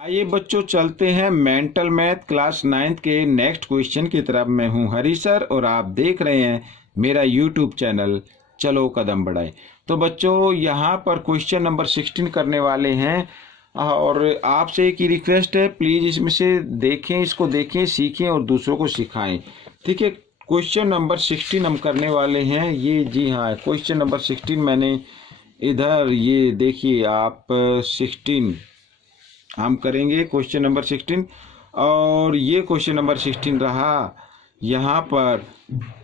आइए बच्चों, चलते हैं मेंटल मैथ क्लास 9th के नेक्स्ट क्वेश्चन की तरफ। मैं हूं हरी सर और आप देख रहे हैं मेरा यूट्यूब चैनल चलो कदम बढ़ाएं। तो बच्चों, यहां पर क्वेश्चन नंबर 16 करने वाले हैं और आपसे एक ही रिक्वेस्ट है, प्लीज़ इसमें से देखें, इसको देखें, सीखें और दूसरों को सिखाएं। ठीक है, क्वेश्चन नंबर 16 हम करने वाले हैं। ये जी हाँ, क्वेश्चन नंबर 16 मैंने इधर, ये देखिए आप 16 हम करेंगे क्वेश्चन नंबर 16। और ये क्वेश्चन नंबर 16 रहा। यहाँ पर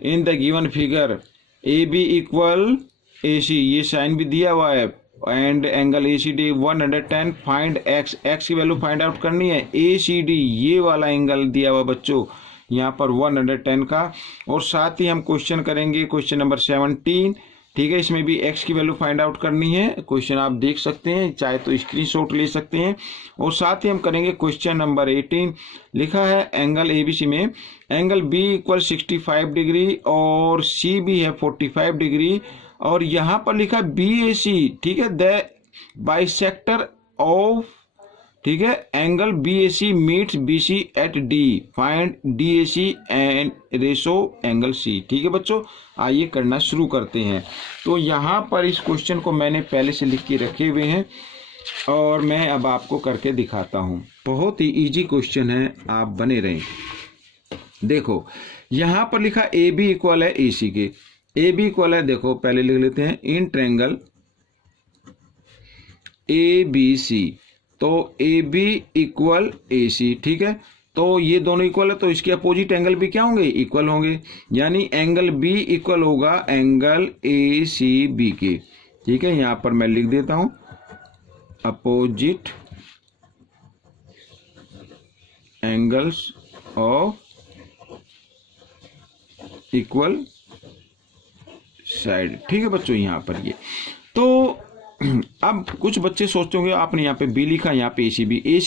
in the given figure A B equal A C, ये साइन भी दिया हुआ है, and angle A C D 110, find X, X की वैल्यू फाइंड आउट करनी है। ए सी डी ये वाला एंगल दिया हुआ बच्चों यहाँ पर 110 का। और साथ ही हम क्वेश्चन करेंगे क्वेश्चन नंबर 17। ठीक है, इसमें भी x की वैल्यू फाइंड आउट करनी है। क्वेश्चन आप देख सकते हैं, चाहे तो स्क्रीनशॉट ले सकते हैं। और साथ ही हम करेंगे क्वेश्चन नंबर 18। लिखा है एंगल एबीसी में एंगल बी इक्वल 65 डिग्री और सी भी है 45 डिग्री। और यहाँ पर लिखा बी ए सी, ठीक है, द बाइसेक्टर ऑफ, ठीक है, angle B A C meets B C at D, find D A C and ratio angle C. ठीक है बच्चों, आइए करना शुरू करते हैं। तो यहाँ पर इस क्वेश्चन को मैंने पहले से लिख के रखे हुए हैं और मैं अब आपको करके दिखाता हूँ। बहुत ही इजी क्वेश्चन है, आप बने रहें। देखो यहाँ पर लिखा ए बी इक्वल है ए सी के, ए बी इक्वल है, देखो पहले लिख लेते हैं in triangle A B C, तो ए बी इक्वल ए सी। ठीक है, तो ये दोनों इक्वल है तो इसके अपोजिट एंगल भी क्या होंगे, इक्वल होंगे, यानी एंगल बी इक्वल होगा एंगल ए सी बी के। ठीक है, यहां पर मैं लिख देता हूं opposite angles of equal side. ठीक है बच्चों, यहां पर ये तो अब कुछ बच्चे सोचते होंगे आपने यहाँ पे बी लिखा, यहाँ पे ए सी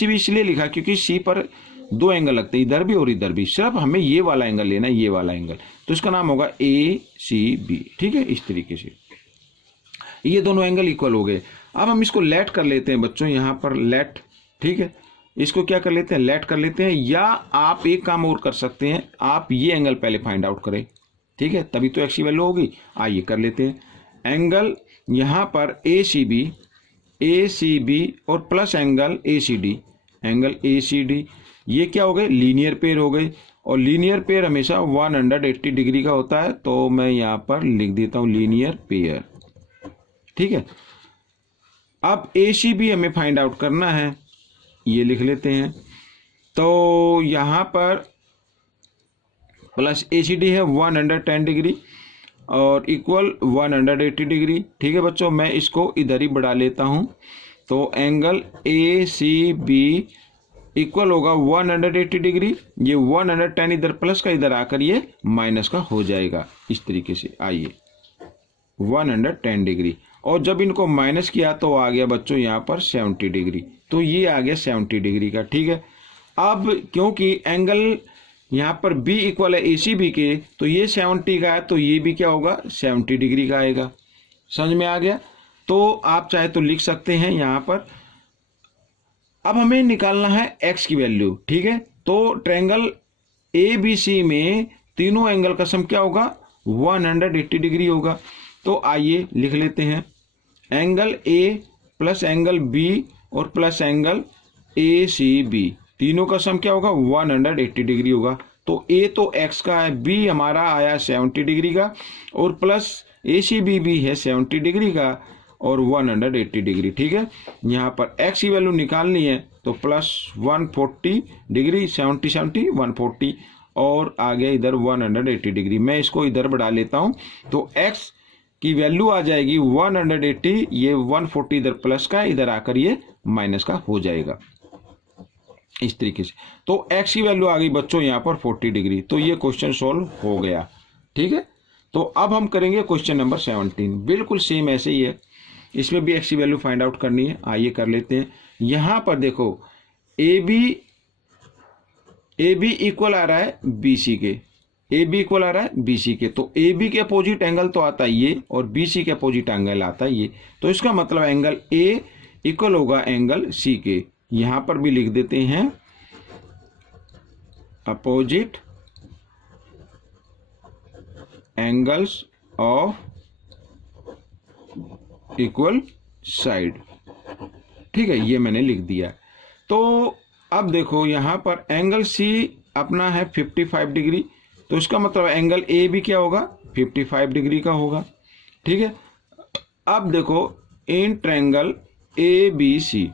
बी इसलिए लिखा क्योंकि सी पर दो एंगल लगते हैं, इधर भी और इधर भी, सिर्फ हमें ये वाला एंगल लेना है, ये वाला एंगल, तो इसका नाम होगा ए सी बी। ठीक है, इस तरीके से ये दोनों एंगल इक्वल हो गए। अब हम इसको लेट कर लेते हैं बच्चों, यहाँ पर लेट। ठीक है, इसको क्या कर लेते हैं, लेट कर लेते हैं, या आप एक काम और कर सकते हैं, आप ये एंगल पहले फाइंड आउट करें। ठीक है, तभी तो एक्स की वैल्यू होगी। आइए कर लेते हैं एंगल यहाँ पर ए सी बी और plus angle A C D, angle A C D ये क्या हो गए, लीनियर पेयर हो गए। और लीनियर पेयर हमेशा 180 डिग्री का होता है, तो मैं यहाँ पर लिख देता हूँ लीनियर पेयर। ठीक है, अब ए सी बी हमें फाइंड आउट करना है, ये लिख लेते हैं। तो यहाँ पर प्लस ए सी डी है 110 डिग्री और इक्वल 180 डिग्री। ठीक है बच्चों, मैं इसको इधर ही बढ़ा लेता हूं, तो angle A C B equal होगा 180 डिग्री, ये 110 इधर प्लस का इधर आकर ये माइनस का हो जाएगा, इस तरीके से। आइए 110 डिग्री, और जब इनको माइनस किया तो आ गया बच्चों यहाँ पर 70 डिग्री, तो ये आ गया 70 डिग्री का। ठीक है, अब क्योंकि एंगल यहाँ पर B इक्वल है ए सी बी के, तो ये 70 का है, तो ये भी क्या होगा 70 डिग्री का आएगा। समझ में आ गया? तो आप चाहे तो लिख सकते हैं यहाँ पर। अब हमें निकालना है x की वैल्यू। ठीक है, तो ट्रायंगल ए बी सी में तीनों एंगल का सम क्या होगा, 180 डिग्री होगा। तो आइए लिख लेते हैं angle A plus angle B और plus angle A C B, तीनों का सम क्या होगा 180 डिग्री होगा। तो A तो x का है, B हमारा आया 70 डिग्री का, और प्लस ACB भी है 70 डिग्री का और 180 डिग्री। ठीक है, यहाँ पर x की वैल्यू निकालनी है, तो प्लस 140 डिग्री, 70 70 140, और आ गया इधर 180 डिग्री। मैं इसको इधर बढ़ा लेता हूँ, तो x की वैल्यू आ जाएगी 180, ये 140 इधर प्लस का, इधर आकर ये माइनस का हो जाएगा, इस तरीके से। तो x की वैल्यू आ गई बच्चों यहाँ पर 40 डिग्री। तो ये क्वेश्चन सॉल्व हो गया। ठीक है, तो अब हम करेंगे क्वेश्चन नंबर 17, बिल्कुल सेम ऐसे ही है, इसमें भी x की वैल्यू फाइंड आउट करनी है। आइए कर लेते हैं। यहाँ पर देखो ए बी इक्वल आ रहा है बी सी के, ए बी इक्वल आ रहा है बी सी के, तो ए बी के अपोजिट एंगल तो आता है ये, और बी सी के अपोजिट एंगल आता है ये, तो इसका मतलब एंगल ए इक्वल होगा एंगल सी के, यहां पर भी लिख देते हैं opposite angles of equal side. ठीक है, ये मैंने लिख दिया। तो अब देखो यहां पर एंगल सी अपना है 55 डिग्री, तो इसका मतलब एंगल ए भी क्या होगा 55 डिग्री का होगा। ठीक है, अब देखो इन ट्रायंगल ए बी सी,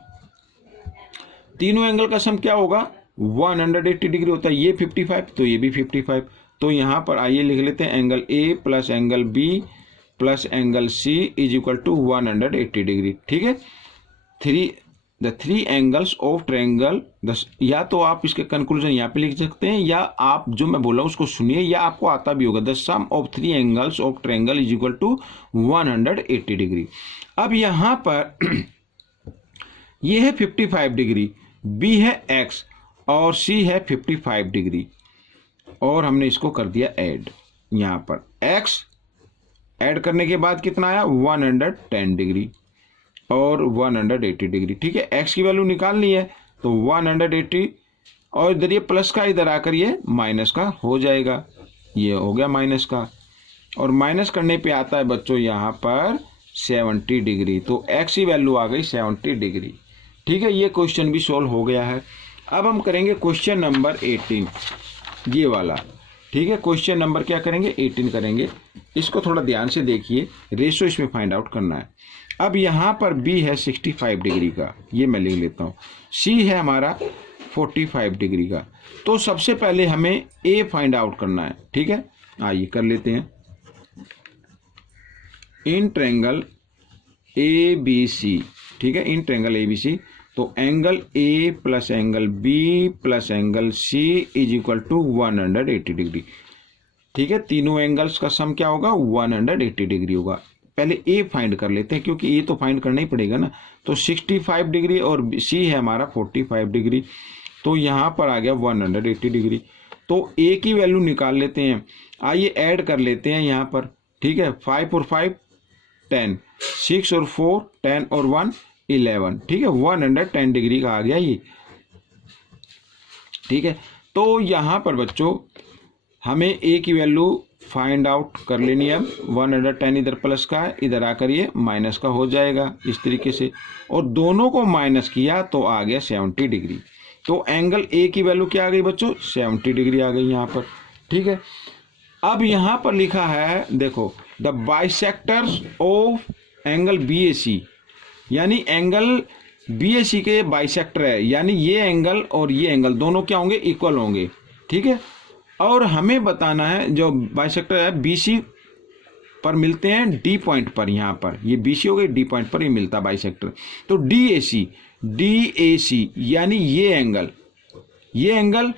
तीनों एंगल का सम क्या होगा 180 डिग्री होता है। ये 55 तो ये भी 55, तो यहां पर आइए लिख लेते हैं angle A plus angle B plus angle C is equal to 180 degree. ठीक है, the three angles of triangle, या तो आप इसके कंक्लूजन यहाँ पे लिख सकते हैं, या आप जो मैं बोला उसको सुनिए, या आपको आता भी होगा। The sum of three angles of triangle is equal to 180 degree. अब यहां पर ये है 55 डिग्री, बी है एक्स और सी है 55 डिग्री, और हमने इसको कर दिया ऐड। यहां पर एक्स ऐड करने के बाद कितना आया 110 डिग्री और 180 डिग्री। ठीक है, एक्स की वैल्यू निकालनी है तो 180, और इधर ये प्लस का इधर आकर ये माइनस का हो जाएगा। ये हो गया माइनस का, और माइनस करने पे आता है बच्चों यहाँ पर 70 डिग्री, तो एक्स की वैल्यू आ गई 70 डिग्री। ठीक है, ये क्वेश्चन भी सॉल्व हो गया है। अब हम करेंगे क्वेश्चन नंबर 18, ये वाला। ठीक है, क्वेश्चन नंबर क्या करेंगे 18 करेंगे। इसको थोड़ा ध्यान से देखिए, रेशो इसमें फाइंड आउट करना है। अब यहाँ पर बी है 65 डिग्री का, ये मैं लिख लेता हूँ। सी है हमारा 45 डिग्री का। तो सबसे पहले हमें ए फाइंड आउट करना है। ठीक है, आइए कर लेते हैं। इन ट्रायंगल ए बी सी, ठीक है, in triangle A B C, तो angle A plus angle B plus angle C is equal to 180 degree. ठीक है, तीनों एंगल्स का सम क्या होगा 180 डिग्री होगा। पहले ए फाइंड कर लेते हैं, क्योंकि ए तो फाइंड करना ही पड़ेगा ना। तो 65 डिग्री और सी है हमारा 45 डिग्री, तो यहाँ पर आ गया 180 डिग्री। तो ए की वैल्यू निकाल लेते हैं। आइए ऐड कर लेते हैं यहाँ पर। ठीक है, 5 और 5 10, 6 और 4 10 और 1 11। ठीक है, 110 डिग्री का आ गया ये। ठीक है, तो यहाँ पर बच्चों हमें ए की वैल्यू फाइंड आउट कर लेनी है। 110 इधर प्लस का है, इधर आकर ये माइनस का हो जाएगा इस तरीके से, और दोनों को माइनस किया तो आ गया 70 डिग्री। तो एंगल ए की वैल्यू क्या आ गई बच्चों 70 डिग्री आ गई यहाँ पर। ठीक है, अब यहाँ पर लिखा है देखो, the bisectors of angle B A C, यानी एंगल बी ए सी के बाइसेक्टर है, यानी ये एंगल और ये एंगल दोनों क्या होंगे इक्वल होंगे। ठीक है, और हमें बताना है जो बाइसेक्टर है बीसी पर मिलते हैं डी पॉइंट पर। यहाँ पर ये बीसी हो गई, डी पॉइंट पर ही मिलता है बाइसेक्टर। तो डी ए सी यानी ये एंगल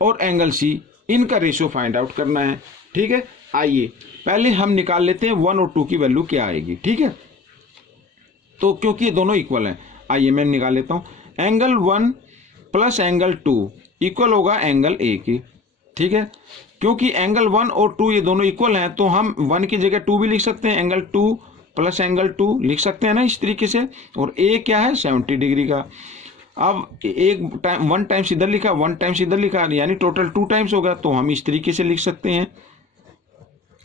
और एंगल सी, इनका रेशियो फाइंड आउट करना है। ठीक है, आइए पहले हम निकाल लेते हैं 1 और 2 की वैल्यू क्या आएगी। ठीक है, तो क्योंकि ये दोनों इक्वल हैं, आइए मैं निकाल लेता हूँ। एंगल 1 प्लस एंगल 2 इक्वल होगा एंगल ए की। ठीक है, क्योंकि एंगल 1 और 2 ये दोनों इक्वल हैं, तो हम 1 की जगह 2 भी लिख सकते हैं, एंगल 2 प्लस एंगल 2 लिख सकते हैं ना इस तरीके से। और ए क्या है 70 डिग्री का। अब एक टाइम 1 टाइम्स इधर लिखा, 1 टाइम्स इधर लिखा, यानी टोटल 2 टाइम्स होगा, तो हम इस तरीके से लिख सकते हैं।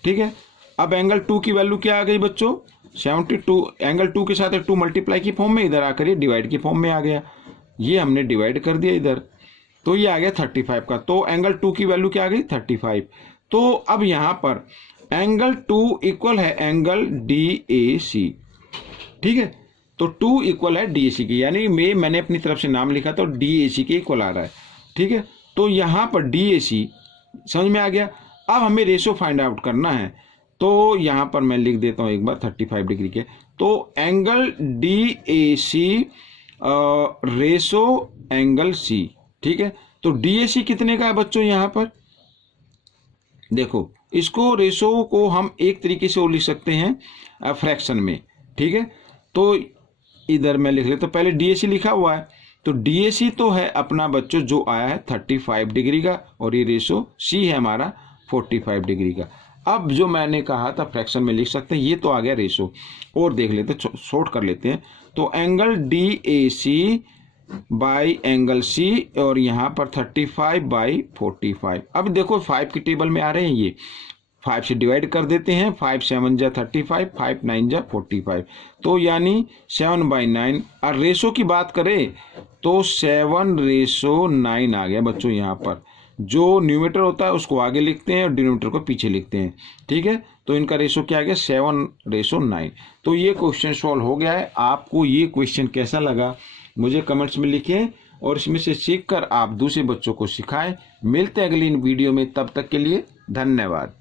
ठीक है, अब एंगल 2 की वैल्यू क्या आ गई बच्चों 72, एंगल 2 के साथ 2 मल्टीप्लाई की फॉर्म में, इधर आकर ये डिवाइड की फॉर्म में आ गया, ये हमने डिवाइड कर दिया इधर, तो ये आ गया 35 का। तो एंगल 2 की वैल्यू क्या आ गई 35। तो अब यहां पर एंगल 2 इक्वल है एंगल डी ए सी। ठीक है, तो 2 इक्वल है डी ए सी की, यानी मैंने अपनी तरफ से नाम लिखा तो डी ए सी के इक्वल आ रहा है। ठीक है, तो यहां पर डी ए सी समझ में आ गया। अब हमें रेशो फाइंड आउट करना है, तो यहां पर मैं लिख देता हूं एक बार 35 डिग्री के। तो angle D A C ratio angle C. ठीक है, तो डीएसी कितने का है बच्चों यहाँ पर देखो, इसको रेशो को हम एक तरीके से और लिख सकते हैं फ्रैक्शन में। ठीक है, तो इधर मैं लिख लेता हूं, पहले डीएसी लिखा हुआ है, तो डीएसी तो है अपना बच्चों जो आया है 35 डिग्री का, और ये रेशो सी है हमारा 45 डिग्री का। अब जो मैंने कहा था फ्रैक्शन में लिख सकते हैं, ये तो आ गया रेशो। और देख लेते हैं, शॉर्ट कर लेते हैं। तो angle D A C by angle C और यहाँ पर 35 बाई 45। अब देखो 5 की टेबल में आ रहे हैं ये, 5 से डिवाइड कर देते हैं, 5 7 जा 35, 5 9 जा 45, तो यानी 7/9। और रेशो की बात करें तो 7:9 आ गया बच्चों। यहाँ पर जो न्यूमरेटर होता है उसको आगे लिखते हैं और डिनोमिनेटर को पीछे लिखते हैं, ठीक है। तो इनका रेशो क्या आ गया, 7:9। तो ये क्वेश्चन सॉल्व हो गया है। आपको ये क्वेश्चन कैसा लगा मुझे कमेंट्स में लिखें और इसमें से सीखकर आप दूसरे बच्चों को सिखाएं। मिलते हैं अगली वीडियो में, तब तक के लिए धन्यवाद।